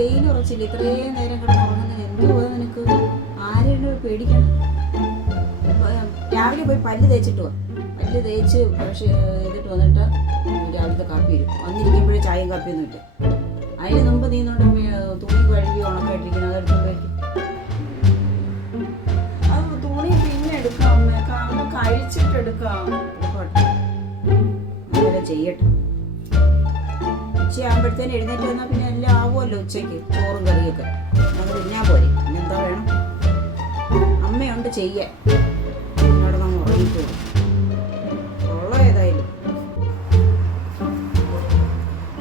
വെയിൽ ഉറച്ചില്ല, ഇത്രയും നേരം കിടന്ന് ഉറങ്ങുന്നത് എന്തുവാ നിനക്ക്? ആരെയും പേടിക്കണം. രാവിലെ പോയി പല്ല് തേച്ചിട്ട് പോവാം. പല്ല് തേച്ച് ബ്രഷ് ചെയ്തിട്ട് വന്നിട്ട് രാവിലത്തെ കാപ്പി വരും. വന്നിരിക്കുമ്പോഴേ ചായയും കാപ്പിയൊന്നും ഇല്ല. അതിന് മുമ്പ് നീ തുണി കഴുകി ഉണക്കായിട്ടിരിക്കണം, അതെടുത്തോണ്ട് വയ്ക്കും. അത് തുണി പിന്നെ എടുക്കാം, കാരണം കഴിച്ചിട്ട് എടുക്കാം. അങ്ങനെ ചെയ്യട്ടെ. ഉച്ചയാകുമ്പോഴത്തേന് എഴുന്നേറ്റ് വന്നാൽ പിന്നെ എല്ലാം ആവുമല്ലോ. ഉച്ചയ്ക്ക് ചോറും കറിയൊക്കെ അത് തിന്നാൻ പോരെ, പിന്നെന്താ വേണം? അമ്മയുണ്ട് ചെയ്യാൻ. എന്നോട് നമ്മൾ ഉറങ്ങിക്കോളും. ഉള്ള ഏതായാലും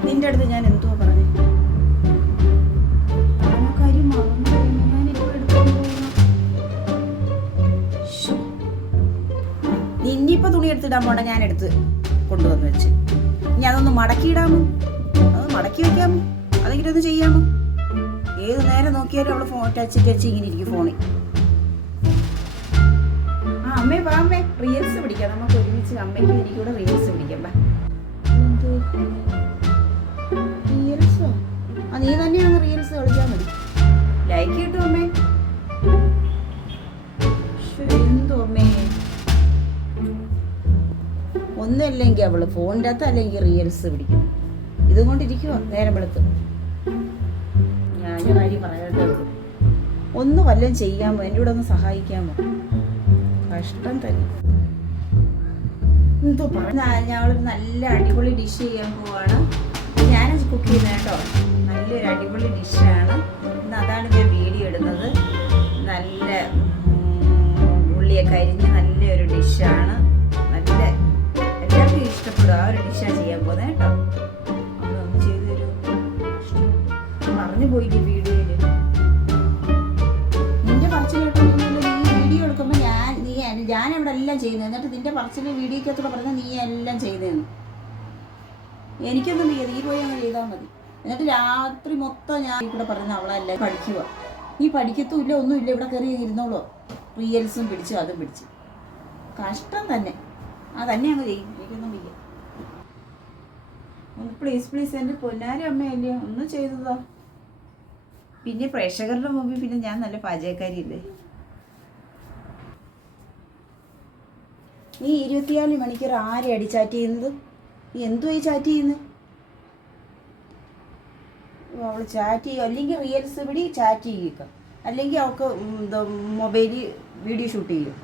നിന്റെ അടുത്ത് ഞാൻ എന്തുവാ പറഞ്ഞു? കാര്യം മറന്നു. ഞാനിപ്പോൾ എടുത്തോണ്ട് പോകണം. ഇനിയിപ്പോൾ തുണി എടുത്തിടാൻ പോണ്ട, ഞാൻ എടുത്ത് കൊണ്ടുവന്ന് വെച്ച്. ഇനി അതൊന്ന് മടക്കിയിടാമോ? അത് മടക്കി വെക്കാമോ? അതെങ്കിലും ഒന്ന് ചെയ്യാമോ? ഏത് നേരം നോക്കിയാലും അവള് ഫോൺ ടച്ച് ഇങ്ങനെ ഇരിക്കും ഫോണിൽ. ആ അമ്മേ വാ അമ്മേ, റീൽസ് പിടിക്കാം. നമുക്ക് ഒരുമിച്ച് അമ്മയ്ക്ക് എനിക്കൂടെ റീൽസ് പിടിക്കാം. റീൽസോ? ആ നീ തന്നെയാണ് റീൽസ് കളിക്കാൻ മതി. ലൈക്ക് കിട്ടും അമ്മേ. എന്തോ അമ്മേ, ഒന്നല്ലെങ്കിൽ അവള് ഫോണിൻ്റെ അകത്ത് അല്ലെങ്കിൽ റീൽസ് പിടിക്കും. ഇതും കൊണ്ടിരിക്കുവോ നേരം വെളുത്ത്? ഞാൻ കാര്യം പറയാതെ ഉള്ളൂ. ഒന്ന് വല്ലതും ചെയ്യാമോ? എൻ്റെ കൂടെ ഒന്ന് സഹായിക്കാമോ? കഷ്ടം തന്നെ. എന്തോ ഞങ്ങളൊരു നല്ല അടിപൊളി ഡിഷ് ചെയ്യാൻ പോവാണ്. ഞാനത് കുക്ക് ചെയ്യുന്നത് കേട്ടോ. നല്ലൊരു അടിപൊളി ഡിഷാണ്. ഇന്ന് അതാണ് ഞാൻ വീഡിയോ ഇടുന്നത്. നല്ല ഉള്ളിയൊക്കെ അരിഞ്ഞ് നല്ലൊരു ഡിഷാണ്. നല്ല എല്ലാവർക്കും ഇഷ്ടപ്പെടും. ആ ഒരു ഡിഷാണ് ചെയ്യാൻ പോകുന്നത് കേട്ടോ. അതൊന്ന് ചെയ്ത് തരുമോ? പറഞ്ഞു പോയിട്ട് വീഡിയോയിൽ നിന്റെ പറച്ചിൽ കേട്ടോ. നീ വീഡിയോ എടുക്കുമ്പോൾ ഞാൻ അവിടെ എല്ലാം ചെയ്യുന്നത്. എന്നിട്ട് നിന്റെ പറച്ചിൽ വീഡിയോക്കകത്തൂടെ പറഞ്ഞാൽ നീ എല്ലാം ചെയ്തതെന്ന്. എനിക്കൊന്നും നീ പോയി അങ്ങനെ ചെയ്താൽ മതി. എന്നിട്ട് രാത്രി മൊത്തം ഞാൻ ഇവിടെ പറഞ്ഞ അവളെല്ലാം പഠിക്കുക. നീ പഠിക്കത്തുമില്ല, ഒന്നുമില്ല. ഇവിടെ കയറി ഇരുന്നോളൂ. റീൽസും പിടിച്ച് അതും പിടിച്ച് കഷ്ടം തന്നെ. ആ തന്നെ അങ്ങ് ചെയ്യും. എനിക്കൊന്നും വയ്യ. ഒന്ന് പ്ലീസ് എൻ്റെ പൊന്നാരി അമ്മയല്ലേ, ഒന്ന് ചെയ്തതാ. പിന്നെ പ്രേക്ഷകരുടെ മുമ്പിൽ പിന്നെ ഞാൻ നല്ല പാചകക്കാരിയല്ലേ. നീ 24 മണിക്കൂർ ആരെയടി ചാറ്റ് ചെയ്യുന്നത്? നീ എന്തുവാ ഈ ചാറ്റ് ചെയ്യുന്നത്? അവൾ ചാറ്റ് ചെയ്യും, അല്ലെങ്കിൽ റീൽസ് പിടി ചാറ്റ് ചെയ്യുക, അല്ലെങ്കിൽ അവൾക്ക് മൊബൈലിൽ വീഡിയോ ഷൂട്ട് ചെയ്യും.